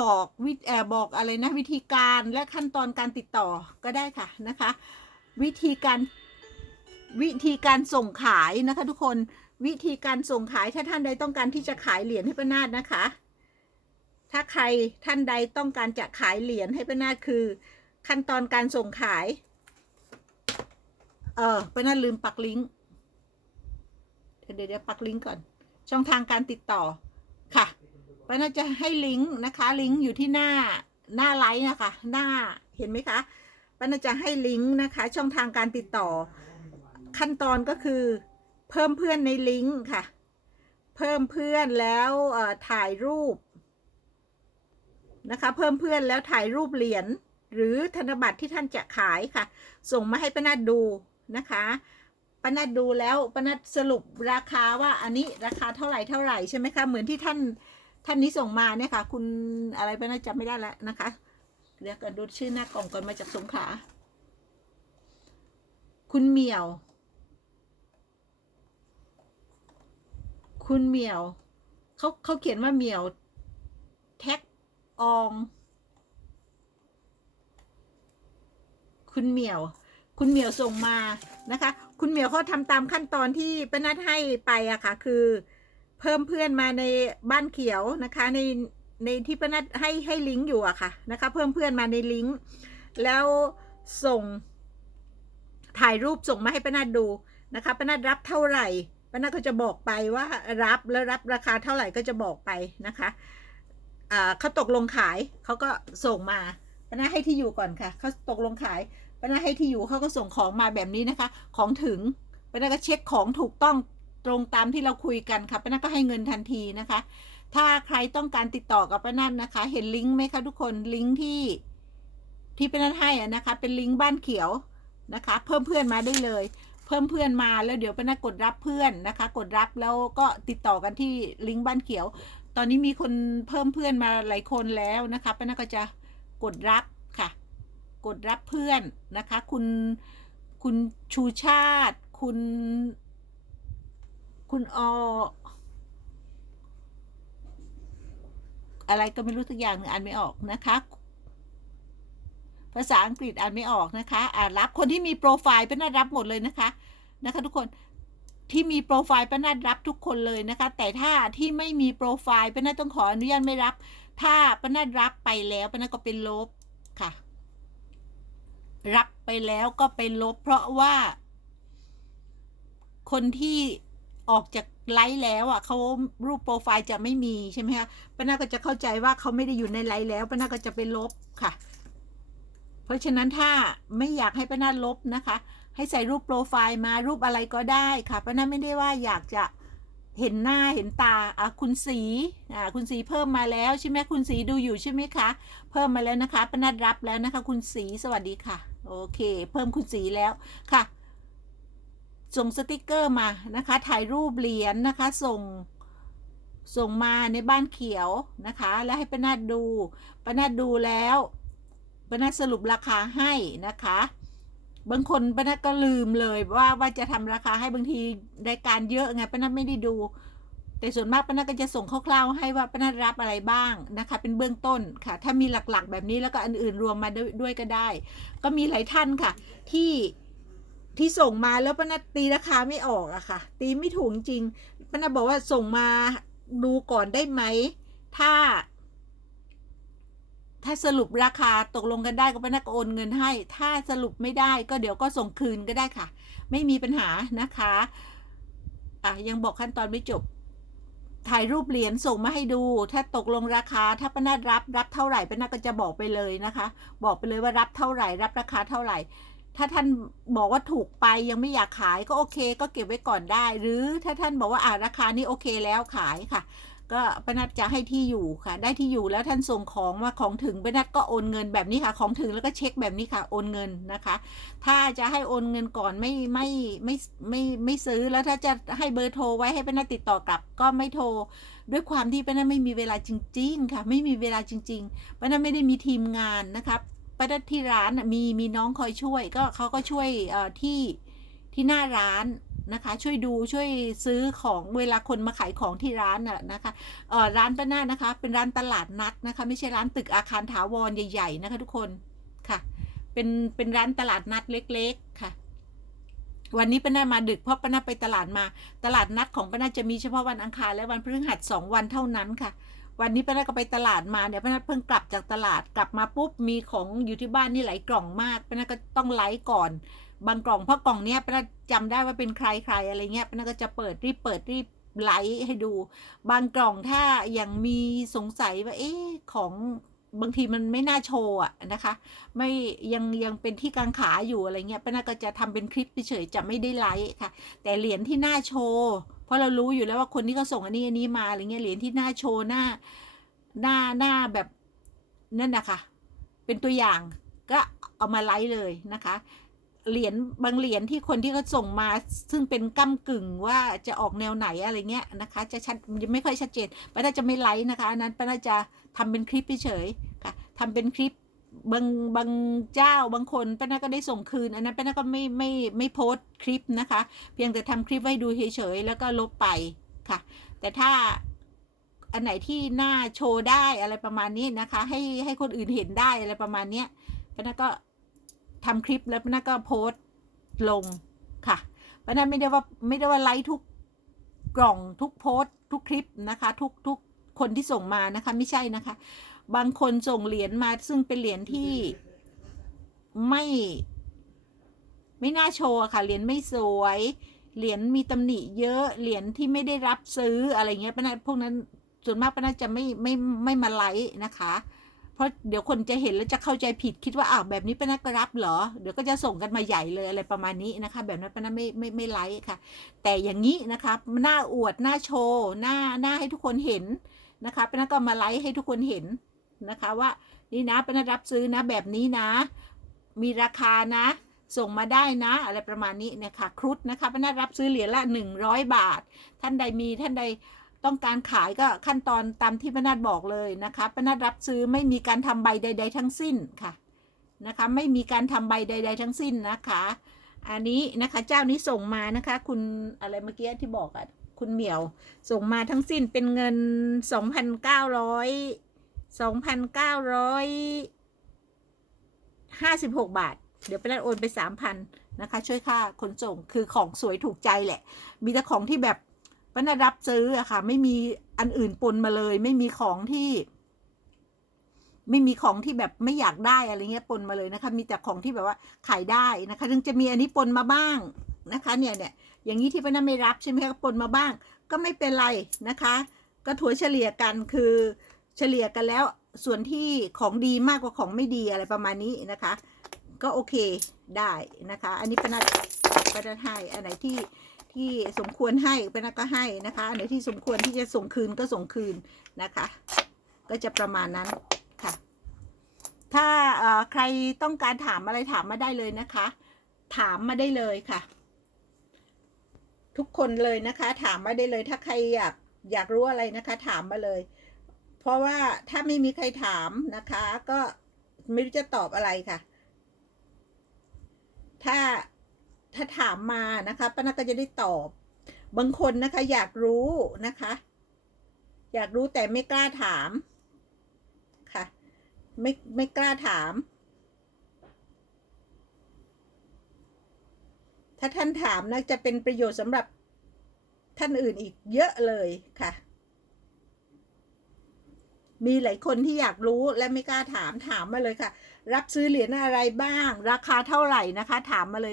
บอกวิเอ่อบอกอะไรนะวิธีการและขั้นตอนการติดต่อก็ได้ค่ะนะคะ วิธีการวิธีการส่งขายนะคะทุกคนวิธีการส่งขายถ้าท่านใดต้องการที่จะขายเหรียญให้ป้านาดนะคะ ถ้าใครท่านใดต้องการจะขายเหรียญให้ป้านาดคือ ขั้นตอนการส่งขาย เออป้านาดลืมปักลิงก์เดี๋ยวเดี๋ยวเดี๋ยวปักลิงก์ก่อน ช่องทางการติดต่อค่ะ ป้านาจะให้ลิงก์นะคะ ลิงก์อยู่ที่หน้าหน้าไลน์นะคะ หน้าเห็นไหมคะป้านาจะให้ลิงก์นะคะ ช่องทางการติดต่อ ขั้นตอนก็คือ เพิ่มเพื่อนในลิงก์ค่ะ เพิ่มเพื่อนแล้วถ่ายรูปนะคะ เพิ่มเพื่อนแล้วถ่ายรูปเหรียญหรือธนบัตรที่ท่านจะขายค่ะ ส่งมาให้ป้านาดดูนะคะป้านาดดูแล้วป้านาดสรุปราคาว่าอันนี้ราคาเท่าไหร่เท่าไหร่ใช่ไหมคะเหมือนที่ท่าน ท่านนี้ส่งมาเนี่ยค่ะ คุณอะไรไปนาจำไม่ได้แล้วนะคะ เดี๋ยวก่อนดูชื่อหน้ากล่องก่อนมาจากสงขลาคุณเหมียว คุณเหมียวเขาเขาเขียนว่าเหมียว แท็กออง คุณเหมียว คุณเหมียวส่งมานะคะ คุณเหมียวเขาทำตามขั้นตอนที่ป้านัดให้ไปอะค่ะ คือ เพิ่มเพื่อนมาในบ้านเขียวนะคะ ในในที่ป้านัดให้ให้ลิงก์อยู่อะค่ะนะคะ เพิ่มเพื่อนมาในลิงก์แล้วส่งถ่ายรูปส่งมาให้ป้านัดดูนะคะป้านัดรับเท่าไหร่ป้านัดก็จะบอกไปว่ารับแล้วรับราคาเท่าไหร่ก็จะบอกไปนะคะอ่าเขาตกลงขายเขาก็ส่งมาป้านัดให้ที่อยู่ก่อนค่ะเขาตกลงขายป้านัดให้ที่อยู่เขาก็ส่งของมาแบบนี้นะคะ ของถึงป้านัดก็เช็คของถูกต้อง ตรงตามที่เราคุยกันค่ะป้านัดก็ให้เงินทันทีนะคะ ถ้าใครต้องการติดต่อกับป้านัดนะคะ เห็นลิงก์ไหมคะทุกคนลิงก์ที่ที่ป้านัดให้อะนะคะ เป็นลิงก์บ้านเขียวนะคะ เพิ่มเพื่อนมาได้เลย เพิ่มเพื่อนมาแล้วเดี๋ยวป้านัดกดรับเพื่อนนะคะ กดรับแล้วก็ติดต่อกันที่ลิงก์บ้านเขียว ตอนนี้มีคนเพิ่มเพื่อนมาหลายคนแล้วนะคะป้านัดก็จะกดรับค่ะ กดรับเพื่อนนะคะ คุณคุณชูชาติ คุณ คุณออะไรก็ไม่รู้ทุกอย่างหนึ่งอ่านไม่ออกนะคะ ภาษาอังกฤษอ่านไม่ออกนะคะ อ่านรับคนที่มีโปรไฟล์เป็นนัดรับหมดเลยนะคะ นะคะ ทุกคนที่มีโปรไฟล์เป็นนัดรับทุกคนเลยนะคะ แต่ถ้าที่ไม่มีโปรไฟล์เป็นนัดต้องขออนุญาตไม่รับ ถ้าเป็นนัดรับไปแล้วเป็นนัดก็เป็นลบค่ะ รับไปแล้วก็เป็นลบ เพราะว่า คนที่ ออกจากไลฟ์แล้วอะเขารูปโปรไฟล์จะไม่มีใช่ไหมคะป้านาก็จะเข้าใจว่าเขาไม่ได้อยู่ในไลฟ์แล้วป้านาก็จะไปลบค่ะ เพราะฉะนั้นถ้าไม่อยากให้ป้านาลบนะคะ ให้ใส่รูปโปรไฟล์มารูปอะไรก็ได้ค่ะป้านาไม่ได้ว่าอยากจะเห็นหน้าเห็นตาอะคุณสีอ่าคุณสีเพิ่มมาแล้วใช่ไหมคุณสีดูอยู่ใช่ไหมคะ เพิ่มมาแล้วนะคะป้านารับแล้วนะคะ คุณสีสวัสดีค่ะ โอเค เพิ่มคุณสีแล้วค่ะ ส่งสติกเกอร์มานะคะถ่ายรูปเหรียญนะคะส่งส่งมาในบ้านเขียวนะคะ แล้วให้ป้านาดดูป้านาดดูแล้วป้านาดสรุปราคาให้นะคะ บางคนป้านาดก็ลืมเลยว่าว่าจะทำราคาให้บางทีรายการเยอะไงป้านาดไม่ได้ดู แต่ส่วนมากป้านาดก็จะส่งคร่าวๆให้ว่าป้านาดรับอะไรบ้างนะคะ เป็นเบื้องต้นค่ะ ถ้ามีหลักๆ แบบนี้แล้วก็อันอื่นรวมมาด้วยด้วยก็ได้ ก็มีหลายท่านค่ะ ที่ ที่ส่งมาแล้วป้านาตีราคาไม่ออกอะค่ะ ตีไม่ถูกจริงป้านาบอกว่าส่งมาดูก่อนได้ไหม ถ้า ถ้าสรุปราคาตกลงกันได้ก็ป้านาก็โอนเงินให้ ถ้าสรุปไม่ได้ก็เดี๋ยวก็ส่งคืนก็ได้ค่ะ ไม่มีปัญหานะคะอะยังบอกขั้นตอนไม่จบถ่ายรูปเหรียญส่งมาให้ดู ถ้าตกลงราคา ถ้าป้านารับรับเท่าไหร่ป้านาก็จะบอกไปเลยนะคะ บอกไปเลยว่ารับเท่าไหร่ รับราคาเท่าไหร่ ถ้าท่านบอกว่าถูกไปยังไม่อยากขายก็โอเค ก็เก็บไว้ก่อนได้ หรือถ้าท่านบอกว่าอ่าราคานี้โอเคแล้วขายค่ะ ก็ป้านัดจะให้ที่อยู่ค่ะ ได้ที่อยู่แล้วท่านส่งของมาของถึงป้านัดก็โอนเงินแบบนี้ค่ะ ของถึงแล้วก็เช็คแบบนี้ค่ะ โอนเงินนะคะ ถ้าจะให้โอนเงินก่อนไม่ไม่ไม่ไม่ไม่ซื้อแล้วถ้าจะให้เบอร์โทรไว้ให้ป้านัดติดต่อกลับ ก็ไม่โทรด้วยความที่ป้านัดไม่มีเวลาจริง ๆ ค่ะ ไม่มีเวลาจริงๆป้านัดไม่ได้มีทีมงานนะคะป้านัดที่ร้านมีมีน้องคอยช่วย ก็เขาก็ช่วยที่ที่หน้าร้านนะคะ ช่วยดูช่วยซื้อของเวลาคนมาขายของที่ร้านน่ะนะคะเอ่อร้านป้าน้านะคะ เป็นร้านตลาดนัดนะคะ ไม่ใช่ร้านตึกอาคารถาวรใหญ่ๆนะคะ ทุกคนค่ะ เป็นเป็นร้านตลาดนัดเล็ก ๆค่ะวันนี้ป้านามาดึกเพราะป้านาไปตลาดมา ตลาดนัดของป้านาจะมีเฉพาะวันอังคารและวันพฤหัสสองวันเท่านั้นค่ะ วันนี้ป้านาก็ไปตลาดมาเนี่ยป้านาเพิ่งกลับจากตลาดกลับมาปุ๊บมีของอยู่ที่บ้านนี่หลายกล่องมากป้านาก็ต้องไลฟ์ก่อน บางกล่องเพราะกล่องเนี้ยป้านาจำได้ว่าเป็นใครใครอะไรเงี้ยป้านาก็จะเปิดรีบเปิดรีบไลฟ์ให้ดู บางกล่องถ้ายังมีสงสัยว่าเอ๊ะของ บางทีมันไม่น่าโชว์อะนะคะ ไม่ยังยังเป็นที่กางขาอยู่อะไรเงี้ยป้านาก็จะทำเป็นคลิปเฉยๆจะไม่ได้ไลค์ค่ะ แต่เหรียญที่น่าโชว์ เพราะเรารู้อยู่แล้วว่าคนนี้เขาส่งอันนี้อันนี้มาอะไรเงี้ยเหรียญที่น่าโชว์หน้าหน้าหน้าแบบนั่นนะคะเป็นตัวอย่างก็เอามาไลค์เลยนะคะ เหรียญบางเหรียญที่คนที่เขาส่งมา ซึ่งเป็นก้ากึ่งว่าจะออกแนวไหนอะไรเงี้ยนะคะ จะชัดยังไม่ค่อยชัดเจนป้าน่าจะไม่ไลฟ์นะคะอันนั้นป้าน่าจะทำเป็นคลิปเฉยๆค่ะทำเป็นคลิปบางบางเจ้าบางคนป้าน่าก็ได้ส่งคืน อันนั้นป้าน่าก็ไม่ไม่ไม่โพสต์คลิปนะคะ เพียงแต่ทำคลิปไว้ดูเฉยๆแล้วก็ลบไปค่ะ แต่ถ้าอันไหนที่น่าโชว์ได้อะไรประมาณนี้นะคะ ให้ให้คนอื่นเห็นได้อะไรประมาณเนี้ยป้าน่าก็ ทำคลิปแล้วป้าน่าก็โพสต์ลงค่ะป้าน่าไม่ได้ว่าไม่ได้ว่าไลค์ทุกกล่องทุกโพสต์ทุกคลิปนะคะทุกทุกคนที่ส่งมานะคะ ไม่ใช่นะคะ บางคนส่งเหรียญมาซึ่งเป็นเหรียญที่ไม่ ไม่น่าโชว์ค่ะเหรียญไม่สวย เหรียญมีตำหนิเยอะเหรียญที่ไม่ได้รับซื้ออะไรเงี้ยป้านาพวกนั้นส่วนมากป้านาจะไม่ไม่ไม่มาไลค์นะคะ เพราะเดี๋ยวคนจะเห็นแล้วจะเข้าใจผิดคิดว่าอ้าวแบบนี้ป้านาก็รับเหรอ เดี๋ยวก็จะส่งกันมาใหญ่เลยอะไรประมาณนี้นะคะ แบบนั้นป้านไม่ไม่ไม่ไลค์ค่ะ แต่อย่างนี้นะคะหน้าอวดหน้าโชว์หน้าหน้าให้ทุกคนเห็นนะคะป้านาก็มาไลค์ให้ทุกคนเห็นนะคะว่านี่นะป้านารับซื้อนะแบบนี้นะ มีราคานะ ส่งมาได้นะ อะไรประมาณนี้เนี่ยค่ะครุฑนะคะป้านารับซื้อเหรียญละหนึ่งร้อยบาท ท่านใดมีท่านใด ต้องการขายก็ขั้นตอนตามที่ป้านาบอกเลยนะคะป้านารับซื้อไม่มีการทำใบใด ๆ ทั้งสิ้นค่ะนะคะไม่มีการทำใบใด ๆ ทั้งสิ้นนะคะ อันนี้นะคะเจ้านี้ส่งมานะคะ คุณอะไรเมื่อกี้ที่บอกอะคุณเหมียวส่งมาทั้งสิ้นเป็นเงินสองพันเก้าร้อยสองพันเก้าร้อยห้าสิบหกบาท เดี๋ยวไปนัดโอนไปสามพันนะคะ ช่วยค่าขนส่งคือของสวยถูกใจแหละ มีแต่ของที่แบบ ป้านารับซื้ออะค่ะ ไม่มีอันอื่นปนมาเลย ไม่มีของที่ ไม่มีของที่แบบไม่อยากได้อะไรเงี้ยปนมาเลยนะคะ มีแต่ของที่แบบว่าขายได้นะคะถึงจะมีอันนี้ปนมาบ้างนะคะ เนี่ยเนี่ยอย่างนี้ที่ป้านาไม่รับใช่ไหมคะปนมาบ้าง ก็ไม่เป็นไรนะคะ ก็ถัวเฉลี่ยกันคือเฉลี่ยกันแล้วส่วนที่ของดีมากกว่าของไม่ดีอะไรประมาณนี้นะคะ ก็โอเคได้นะคะ อันนี้เป็นอะไรก็จะให้อันไหนที่ ที่สมควรให้เป็นก็ให้นะคะอันไหนที่สมควรที่จะส่งคืนก็ส่งคืนนะคะ ก็จะประมาณนั้นค่ะ ถ้าใครต้องการถามอะไรถามมาได้เลยนะคะ ถามมาได้เลยค่ะ ทุกคนเลยนะคะ ถามมาได้เลย ถ้าใครอยากอยากรู้อะไรนะคะ ถามมาเลย เพราะว่าถ้าไม่มีใครถามนะคะ ก็ไม่รู้จะตอบอะไรค่ะ ถ้า ถ้าถามมานะคะป้านาก็จะได้ตอบ บางคนนะคะ อยากรู้นะคะ อยากรู้แต่ไม่กล้าถามค่ะ ไม่ไม่กล้าถาม ถ้าท่านถามนะจะเป็นประโยชน์สำหรับท่านอื่นอีกเยอะเลยค่ะ มีหลายคนที่อยากรู้และไม่กล้าถามถามมาเลยค่ะ รับซื้อเหรียญอะไรบ้าง ราคาเท่าไหร่นะคะ ถามมาเลย